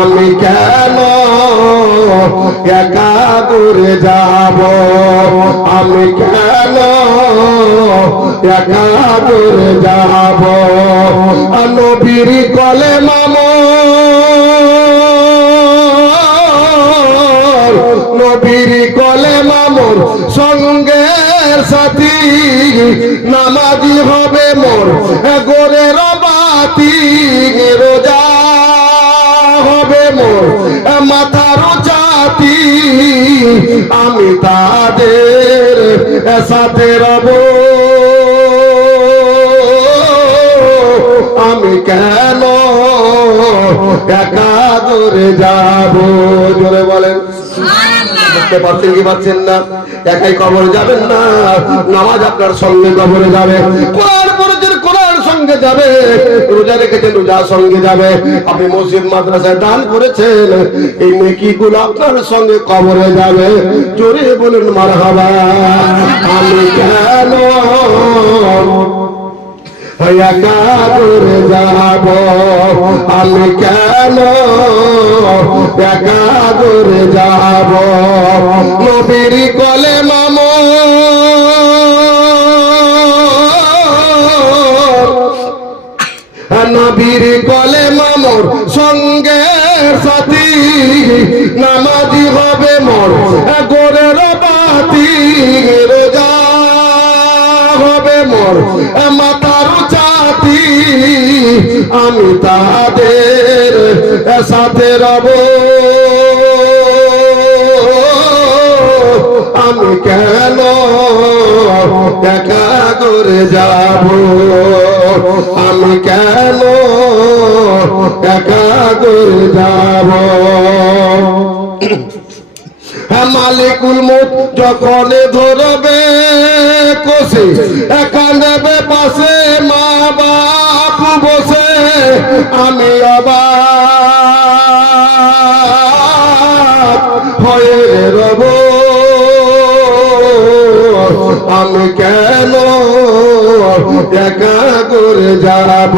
আমি কেন একা করে যাব, আমি কেন একা করে যাব। নবীর কলেমা মোর, নবীর কলেমা মোর সঙ্গের সাথী, নামাজি হবে মোর গোরের বাতি, রোজা হবে মোর মাথার চাতি, আমি তাদের সাথে রব, আমি কেন একা করে যাব। জোরে বলেন বুঝতে পারছেন কি পাচ্ছেন না? একাই কবরে যাবেন না, নামাজ আপনার সঙ্গে কবরে যাবে, কোরআন পড়েছেন কোরআন সঙ্গে যাবে, রোজা রেখেছেন রোজা সঙ্গে যাবে, আপনি মসজিদ মাদ্রাসায় দান করেছেন, এই নেকিগুলো আপনার সঙ্গে কবরে যাবে। জোরে বলুন মারহাবা। আমি কেন একা করে যাব, আমি কেন একা করে যাব। নবীর কলেমা মোর, নবীর কলেমা মোর সঙ্গের সাথী, নামাজি হবে মোর গোরের বাতি, রোজা হবে মোর মাথার চাতি, আমি তাদের সাথে রব, আমি কেন একা করে যাব, আমি কেন একা করে যাব। মালিকুল মউত যখন ধরবে কষে, একা নেবে পাশে মা বাপ বসে, আমি অবাক হয়ে রব, আমি কেন একা করে যাব,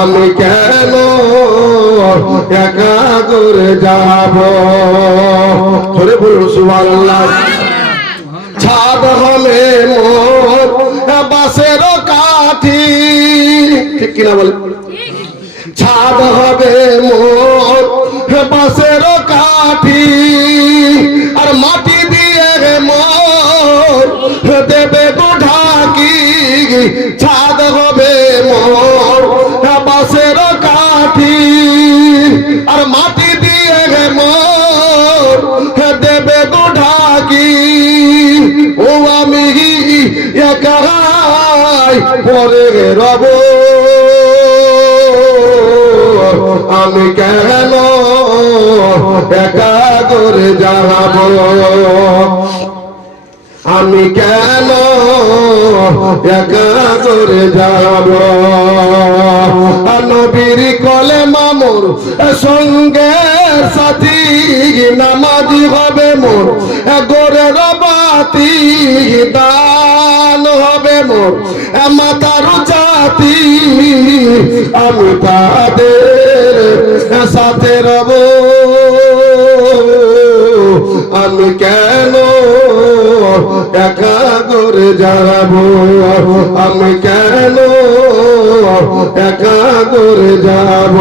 আমি কেন একা করে যাব। ধরে বলুন সুবহানাল্লাহ। ছাদ হবে মোর বাঁশের কাঠি, ঠিক কিনা বলে? ছাদ হবে মোর বাঁশের কাঠি, আর মাটি দিয়ে মোর দেবে গো ঢাকি, ছাদ হবে মোর বাঁশের কাঠি, আর মাটি দিয়ে মোর দেবে গো ঢাকি, ও আমি একাই পরে রব, আমি কেন একা করে যাব, আমি কেন একা করে যাব। নবীর কলেমা মোর সঙ্গের সাথী, নামাজি হবে মোর গোরের বাতি, দান হবে মোর মাথার চাতি, আমি তাদের সাথে রব, আমি কেন একা করে যাব, আমি কেন একা করে যাব।